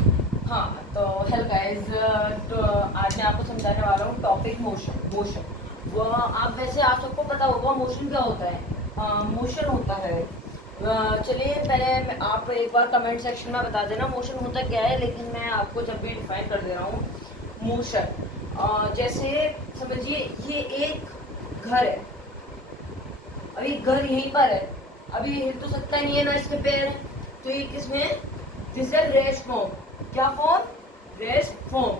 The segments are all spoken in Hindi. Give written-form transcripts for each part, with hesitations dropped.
हाँ, तो हेलो गाइस। तो आज मैं आपको समझाने वाला हूँ टॉपिक मोशन। वो आप सबको पता होगा मोशन क्या होता है। मोशन होता है, चलिए पहले आप एक बार कमेंट सेक्शन में बता देना मोशन होता क्या है, लेकिन मैं आपको जब भी डिफाइन कर दे रहा हूँ मोशन। जैसे समझिए ये एक घर है, अभी घर यहीं पर है, अभी हिल तो सकता नहीं है ना इसके पैर, तो ये किसमें, दिस इज रेस्ट फॉर्म। क्या फॉर्म? Rest form.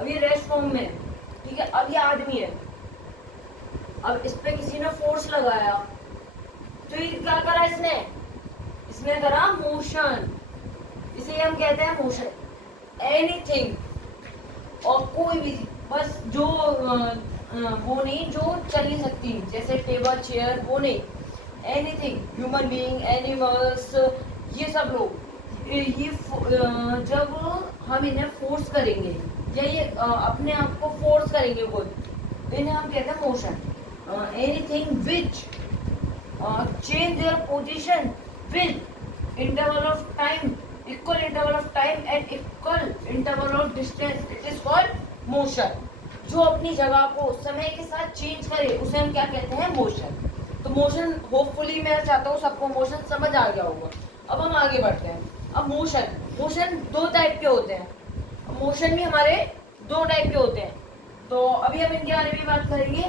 अब ये रेस्ट फॉर्म में है, ठीक है। अब ये आदमी है, अब इस पे किसी ने फोर्स लगाया, तो ये क्या करा इसने, इसने करा मोशन, इसे हम कहते हैं मोशन। एनीथिंग, और कोई भी, बस जो वो नहीं जो चल नहीं सकती, जैसे टेबल चेयर, वो नहीं, एनीथिंग, ह्यूमन बीइंग, एनिमल्स, ये सब लोग, जब हम इन्हें फोर्स करेंगे या ये अपने आप को फोर्स करेंगे खुद, तो इन्हें हम कहते हैं motion. Anything which change their position with interval of time, equal interval of time and equal interval of distance, it is called motion। जो अपनी जगह को समय के साथ चेंज करे उसे हम क्या कहते हैं, मोशन। तो मोशन, होपफुली मैं चाहता हूँ सबको मोशन समझ आ गया होगा। अब हम आगे बढ़ते हैं। अब मोशन दो टाइप के होते हैं, मोशन भी हमारे दो टाइप के होते हैं, तो अभी हम इनके बारे में बात करेंगे।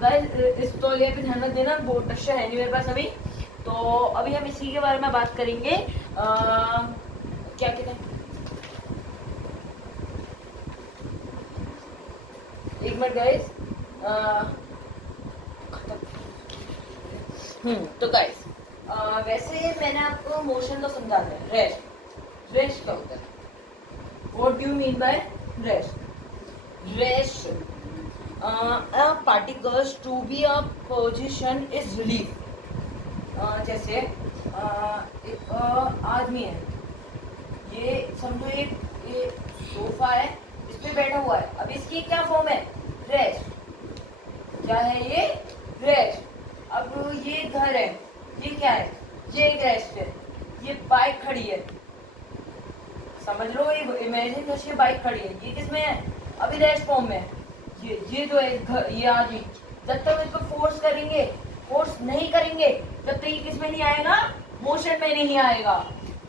गाइस इस तौलिया पे ध्यान रख देना, बोर्ड टक्शा है नहीं मेरे पास अभी, तो अभी हम इसी के बारे में बात करेंगे। क्या कहते हैं, एक मिनट गाइस। तो गाइस वैसे मैंने आपको मोशन तो समझा दिया। रेस्ट क्या होता है, what do you mean by rest? particles to be a position is relief। जैसे एक आदमी है, ये समझो ये सोफा है, इस पे बैठा हुआ है, अब इसकी क्या फॉर्म है, रेस्ट। क्या है ये, रेस्ट। अब ये घर है, ये क्या है, ये एक रेस्ट है। ये बाइक खड़ी है, समझ लो, ये इमेजिन कर, ये बाइक खड़ी है, ये किसमें है, अभी रेस्ट फॉर्म में है। ये जो है ये आदमी, जब तक इसको फोर्स करेंगे, फोर्स नहीं करेंगे, जब तक ये किस में नहीं आएगा, मोशन में नहीं आएगा।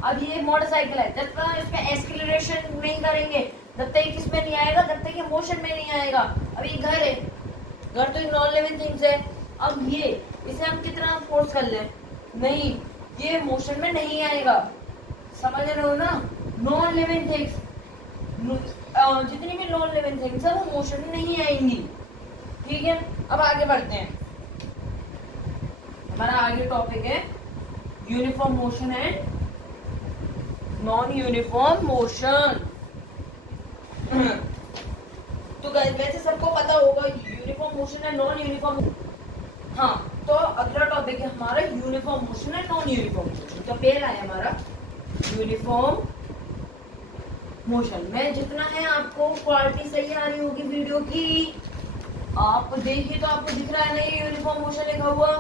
अब ये मोटरसाइकिल है, जब तक इस पे एक्सीलरेशन नहीं करेंगे, जब तक ये किस में नहीं आएगा, जब तक ये मोशन में नहीं आएगा। अब ये घर है, घर तो नॉन लिविंग थिंग्स है। अब ये, इसे हम कितना फोर्स कर लें, नहीं, ये मोशन में नहीं आएगा, समझ रहे हो ना। नॉन लिविंग थिंग्स, जितनी भी नॉन लिविंग थिंग्स है वो मोशन में नहीं आएंगी, ठीक है। अब आगे बढ़ते हैं, हमारा आगे टॉपिक है uniform motion and non uniform motion. तो गाइस वैसे सबको पता होगा uniform motion and non uniform. हाँ, तो अगला टॉपिक है हमारा uniform motion and non uniform motion. तो पहला है हमारा यूनिफॉर्म मोशन में जितना है आपको क्वालिटी सही आ रही होगी वीडियो की, आप देखिए तो आपको दिख रहा है ना ये यूनिफॉर्म मोशन लिखा हुआ,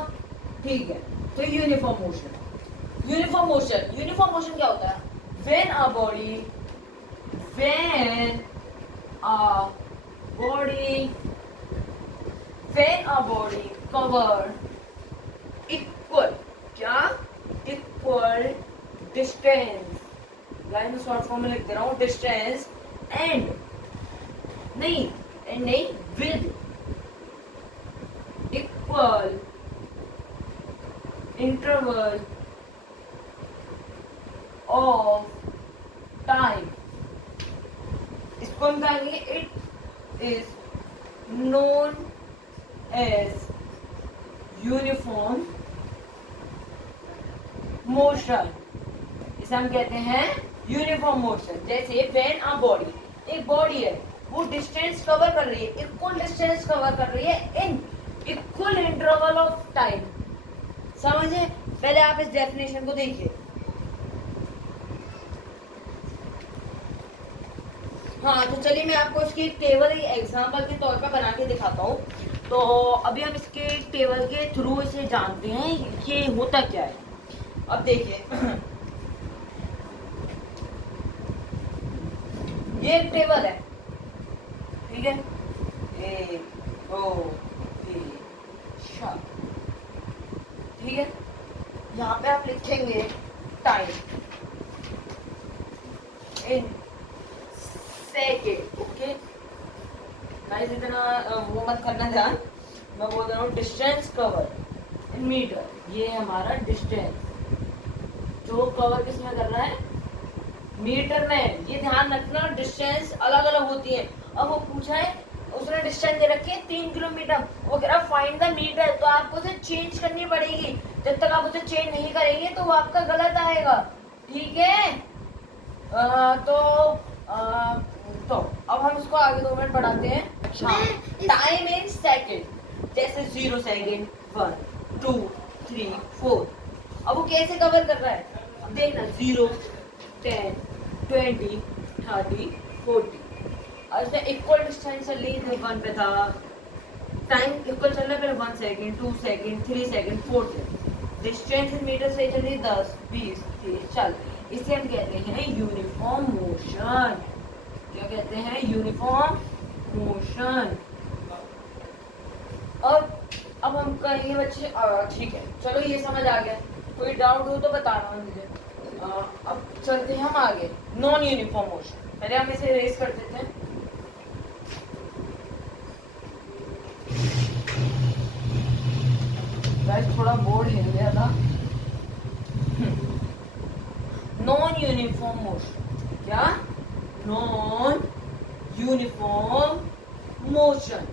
ठीक है। तो यूनिफॉर्म मोशन क्या होता है, when a body cover equal, क्या, इक्वल डिस्टेंस, लाइन में शॉर्ट फॉर्म में लिख दे रहा हूँ, डिस्टेंस एंड नहीं with equal interval of time, इसको हम कहेंगे it is known as uniform motion. इसे हम कहते हैं यूनिफॉर्म मोशन। जैसे व्हेन अ बॉडी, एक बॉडी है, वो डिस्टेंस कवर कर रही है, इक्वल डिस्टेंस कवर कर रही है in equal interval of time, समझे। पहले आप इस डेफिनेशन को देखिए। हाँ, तो चलिए मैं आपको इसकी टेबल एग्जाम्पल के तौर पर बना के दिखाता हूँ। तो अभी हम इसके टेबल के थ्रू इसे जानते हैं ये होता क्या है। अब देखिए ये एक टेबल है, ठीक है। ए ओ बी शा, ठीक है। यहाँ पे आप लिखेंगे time in second, okay guys. इतना वो मत करना ध्यान, मैं बोल रहा हूँ डिस्टेंस कवर इन मीटर। ये हमारा डिस्टेंस जो कवर किसमें कर रहा है, मीटर में। ये ध्यान रखना डिस्टेंस अलग अलग होती है। अब वो पूछा है, उसने डिस्टेंस दे रखी है 3 किलोमीटर, वो कह रहा फाइंड द मीटर, तो आपको उसे चेंज करनी पड़ेगी। जब तक आप उसे चेंज नहीं करेंगे तो वो आपका गलत आएगा, ठीक है। तो अब हम इसको आगे 2 मिनट बढ़ाते हैं। टाइम इन सेकेंड, जैसे 0 सेकेंड, 1 2 3 4। अब वो कैसे कवर कर रहा है, अब देखना 0 10 20 30 40। और इसने इक्वल डिस्टेंस चल रही है, 1 पे था, टाइम इक्वल चल रहा है, पहले 1 second 2 second 3 second 4 second. Distance in meter से चल रही है 10 20 30 40। इसे हम कहते हैं यूनिफॉर्म मोशन। क्या कहते हैं, यूनिफॉर्म मोशन। और अब हम कहेंगे बच्चे, ठीक है चलो ये समझ आ गया, कोई डाउट हो तो बताना मुझे। अब चलते हैं हम आगे, नॉन यूनिफॉर्म मोशन। पहले हम इसे रेस कर देते हैं। थोड़ा बोर्ड हिल गया था। नॉन यूनिफॉर्म मोशन, क्या, नॉन यूनिफॉर्म मोशन।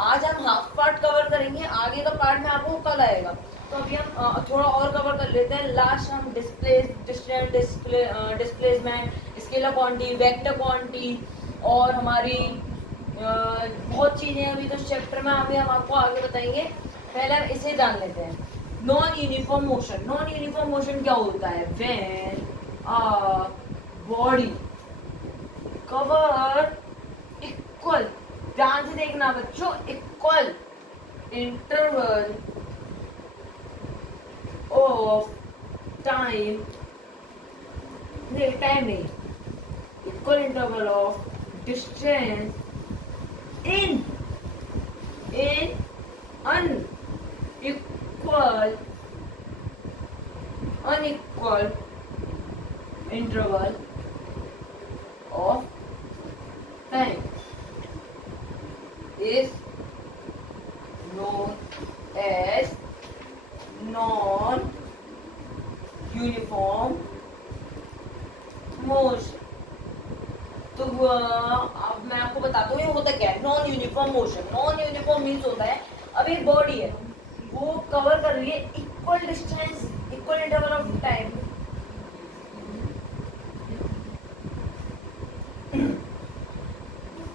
आज हम हाफ पार्ट कवर करेंगे, आगे का पार्ट में आपको कल आएगा। तो अभी हम थोड़ा और कवर कर लेते हैं। लास्ट हम displacement, scalar quantity, vector quantity और हमारी बहुत चीजें अभी तो चैप्टर में अभी हम आपको आगे बताएंगे। पहले हम इसे जान लेते हैं, non uniform motion. Non uniform motion क्या होता है, when a body cover equal, ध्यान से देखना बच्चों, इक्वल इंटरवल ऑफ टाइम, नहीं टाइम नहीं, equal interval of distance in unequal interval of time is known as non-uniform motion। तो अब मैं आपको बताता हूँ ये होता क्या है non uniform motion. Non uniform means होता है, अब एक बॉडी है वो कवर कर रही है equal distance, equal interval of time.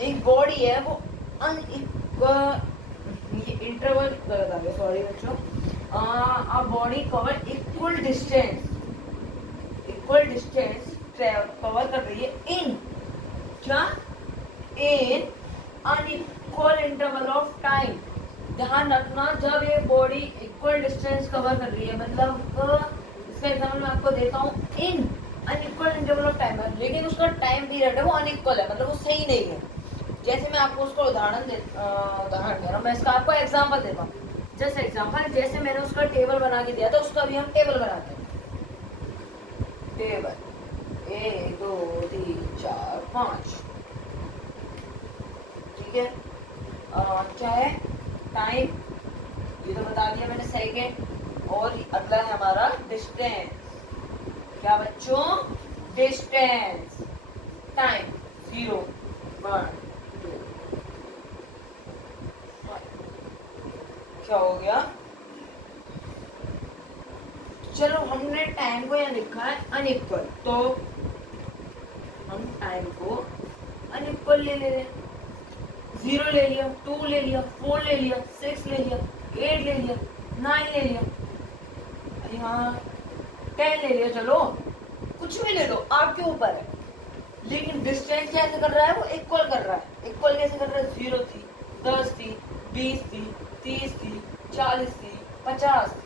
एक बॉडी है वो अनइक्वल, ये इंटरवल गलत आ गया, सॉरी बच्चों। अ body cover equal distance cover कर रही है इन, क्या, इन अनइक्वल इंटरवल ऑफ टाइम। ध्यान रखना, जब ये बॉडी इक्वल डिस्टेंस कवर कर रही है, मतलब इसका एग्जाम्पल मैं आपको देता हूँ, इन अनइक्वल इंटरवल ऑफ टाइम, लेकिन उसका टाइम पीरियड है वो अनइक्वल है, मतलब वो सही नहीं है। जैसे मैं आपको उसका उदाहरण दे रहा हूँ, मैं इसका आपको एग्जाम्पल देता हूँ। जैसे एग्जाम्पल, जैसे मैंने उसका टेबल बना के दिया था, उसका भी हम टेबल बनाते हैं। टेबल 1 2 3 4 5, ठीक है। क्या है, टाइम, ये तो बता दिया मैंने, सेकेंड, और अगला है हमारा डिस्टेंस। क्या बच्चों, डिस्टेंस, टाइम 0 1 2 5। क्या हो गया, चलो हमने टाइम को यहाँ लिखा है अनइक्वल, तो हम टाइम को अनइक्वल ले ले रहे, 0 ले लिया, 2 ले लिया, 4 ले लिया, 6 ले लिया, 8 ले लिया, 9 ले लिया, यहाँ 10 ले लिया, चलो कुछ भी ले लो, आपके ऊपर है। लेकिन डिस्टेंस कैसे कर रहा है, वो इक्वल कर रहा है। इक्वल कैसे कर रहा है, 0 थी, 10 थी, 20 थी, 30 थी, 40 थी, 50 थी,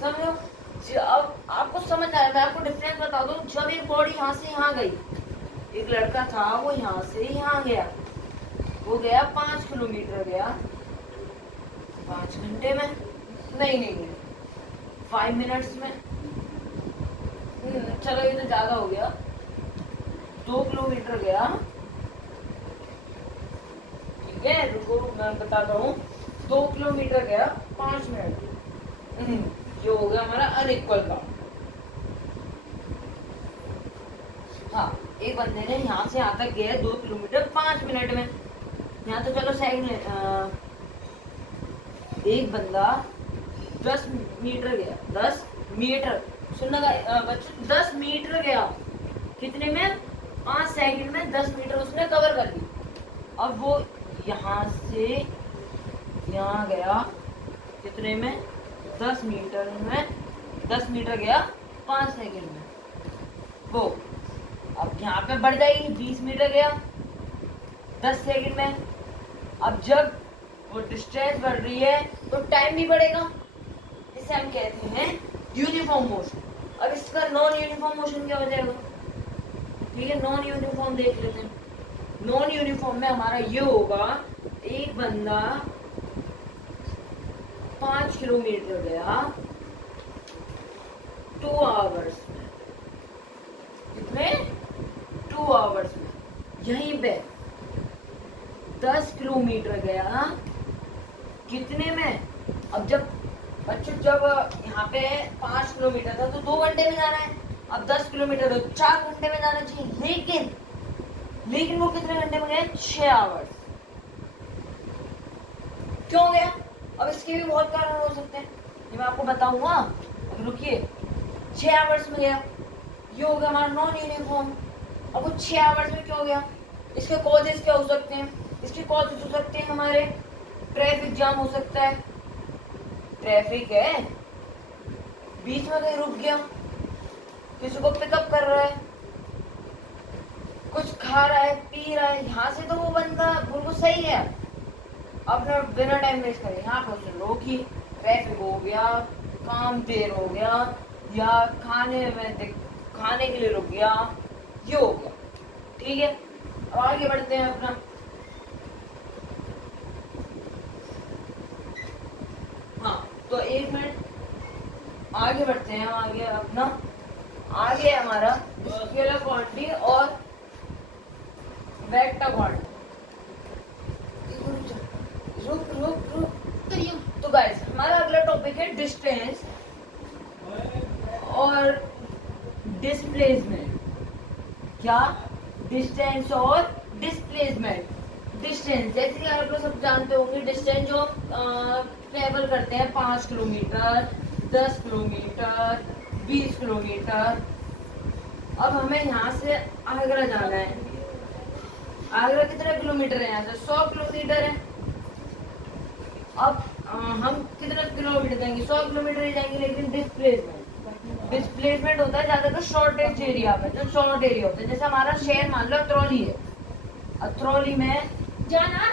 समझो। जब आपको समझ आया, मैं आपको डिफरेंस बता दूं, जब एक बॉडी यहाँ से यहाँ गई, एक लड़का था वो यहाँ से यहाँ गया, वो गया 5 किलोमीटर गया 5 घंटे में, नहीं 5 मिनट्स में, चलो ये तो ज्यादा हो गया, 2 किलोमीटर गया, ठीक है, रुको मैं बताता हूँ, 2 किलोमीटर गया 5 मिनट, ये हो गया हमारा अनइक्वल का। हाँ, एक बंदे ने यहाँ से यहाँ तक गया 2 किलोमीटर 5 मिनट में, यहाँ तो चलो सेकंड, एक बंदा 10 मीटर गया, 10 मीटर, सुनना बच्चों, 10 मीटर गया, कितने में, 5 सेकंड में 10 मीटर उसने कवर कर ली। अब वो यहाँ से यहाँ गया, कितने में, 10 मीटर में, 10 मीटर गया 5 सेकंड में, वो अब यहाँ पे बढ़ जाएगी, 20 मीटर गया 10 सेकंड में। अब जब वो डिस्टेंस बढ़ रही है तो टाइम भी बढ़ेगा, इसे हम कहते हैं यूनिफॉर्म मोशन। अब इसका नॉन यूनिफॉर्म मोशन क्या हो जाएगा, ठीक है, नॉन यूनिफॉर्म देख लेते हैं। नॉन यूनिफॉर्म में हमारा ये होगा, एक बंदा 5 किलोमीटर गया 2 आवर्स में, कितने, 2 आवर्स में। यहीं पे 10 किलोमीटर गया कितने में, अब जब बच्चों जब यहाँ पे 5 किलोमीटर था तो 2 घंटे में जाना है, अब 10 किलोमीटर तो 4 घंटे में जाना चाहिए, लेकिन वो कितने घंटे में गए, 6 आवर्स। क्यों गया, अब इसके भी बहुत कारण हो सकते हैं, ये मैं आपको बताऊंगा, अब रुकिए, 6 आवर्स में गया, ये हो गया हमारा नॉन यूनिफॉर्म। अब वो 6 आवर्स में क्यों गया, इसके कॉजेस क्या हो सकते हैं, इसके कॉजेस हो सकते हैं हमारे, ट्रैफिक जाम हो सकता है, ट्रैफिक है, बीच में कहीं रुक गया, किसी को पिकअप कर रहा है, कुछ खा रहा है, पी रहा है, यहाँ से तो वो बंदा बिल्कुल सही है, अपना बिना टाइम वेस्ट करे, यहाँ पर उसने रोकी, ट्रैफिक हो गया, काम देर हो गया, या खाने के लिए रुक गया, ये हो गया, ठीक है। अब आगे बढ़ते हैं अपना, हाँ तो 1 मिनट आगे बढ़ते हैं, आगे अपना, आगे हमारा स्केलर क्वांटिटी और वेक्टर क्वांटिटी। रुक तो गाइस हमारा अगला टॉपिक है डिस्टेंस और डिस्प्लेसमेंट। क्या, डिस्टेंस और डिस्प्लेसमेंट। डिस्टेंस जैसे कि आप लोग सब जानते होंगे, डिस्टेंस जो ट्रेवल करते हैं 5 किलोमीटर, 10 किलोमीटर, 20 किलोमीटर। अब हमें यहाँ से आगरा जाना है, आगरा कितना किलोमीटर है, यहाँ से 100 किलोमीटर है। अब हम कितना किलोमीटर जाएंगे, 100 किलोमीटर ही जाएंगे, लेकिन डिस्प्लेसमेंट होता है ज्यादातर शॉर्टेज एरिया में, जो शॉर्ट एरिया होता है, जैसे हमारा शहर मान लो अतरौली है, अतरौली में जाना,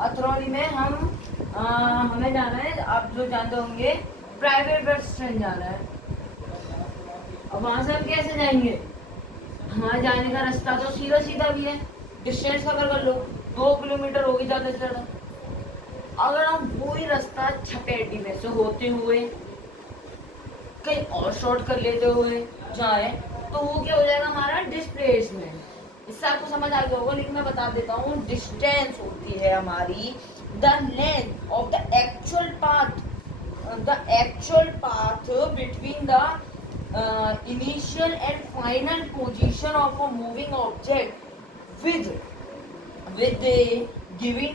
अतरौली में हमें जाना है, आप जो जानते होंगे, प्राइवेट बस स्टैंड जाना है। अब वहां से हम कैसे जाएंगे, हमारे जाने का रास्ता तो सीधा सीधा भी है, डिस्टेंस कवर कर लो, 2 किलोमीटर होगी ज्यादा से ज्यादा। अगर हम वही रास्ता छपेटी में से होते हुए कहीं और शॉर्ट कर लेते हुए जाए तो वो क्या हो जाएगा, हमारा डिस्प्लेसमेंट। इससे आपको समझ आ गया होगा, लेकिन मैं बता देता हूँ, डिस्टेंस होती है हमारी the length of the actual path between the initial and final position of a moving object with a given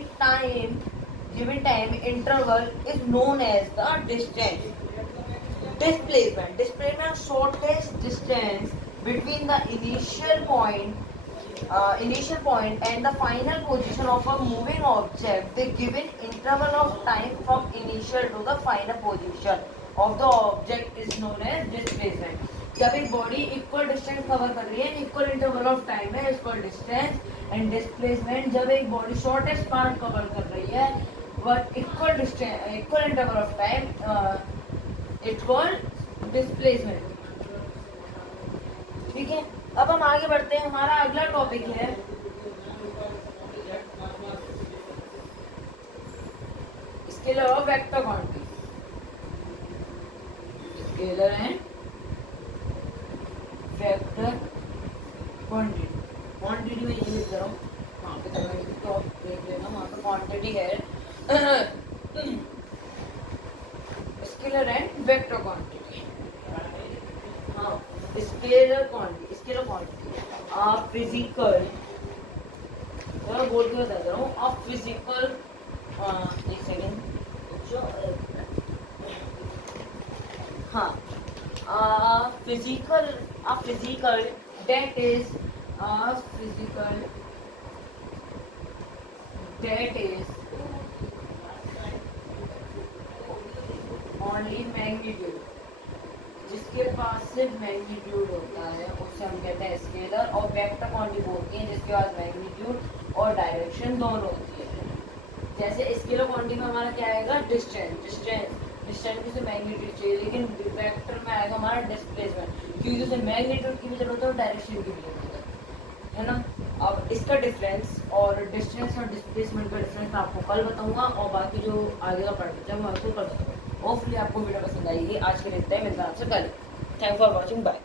time interval is known as the distance. Displacement shortest distance between the initial point and the final position of a moving object. The given interval of time from initial to the final position of the object is known as displacement. जब एक बॉडी इक्वल डिस्टेंस कवर कर रही है, इक्वल इंटरवल ऑफ टाइम है, इक्वल डिस्टेंस, एंड डिस्प्लेसमेंट जब एक बॉडी शॉर्टेस्ट पार्ट कवर कर रही है, but equal interval of time, equal displacement. ठीक है, अब हम आगे बढ़ते हैं। हमारा अगला टॉपिक है स्केलर और vector quantity. Scalar and vector quantity. Quantity में ये लिख रहा हूँ, वहाँ पे तो देख लेना, वहाँ पे क्वांटिटी है। Scalar and vector quantity. हाँ, स्केलर क्वांटिटी, स्केलर क्वांटिटी आप फिजिकल, चलो बोल के बता रहा हूँ, आप फिजिकल, एक सेकेंड, हाँ, physical that is physical that is only magnitude, जिसके पास सिर्फ मैग्नीट्यूड होता है उसे हम कहते हैं स्केलर, और वेक्टर क्वांटिटी बोलती है जिसके पास मैग्नीट्यूड और डायरेक्शन दोनों होती है। जैसे स्केलर क्वांटिटी में हमारा क्या आएगा, डिस्टेंस की से मैग्नीट्यूड चाहिए, लेकिन वेक्टर में आएगा हमारा डिस्प्लेसमेंट, क्योंकि उसे मैग्नीट्यूड की भी जरूरत है और डायरेक्शन की भी जरूरत है ना। अब इसका डिफरेंस और डिस्टेंस और डिस्प्लेसमेंट का डिफरेंस मैं आपको कल बताऊंगा, और बाकी जो आगे का पार्ट है मैं आपको कल बताऊंगा। होपफुली आपको वीडियो पसंद आएगी। आज के लिए इतना ही, मिलता है आपसे कल। Thank for watching, bye.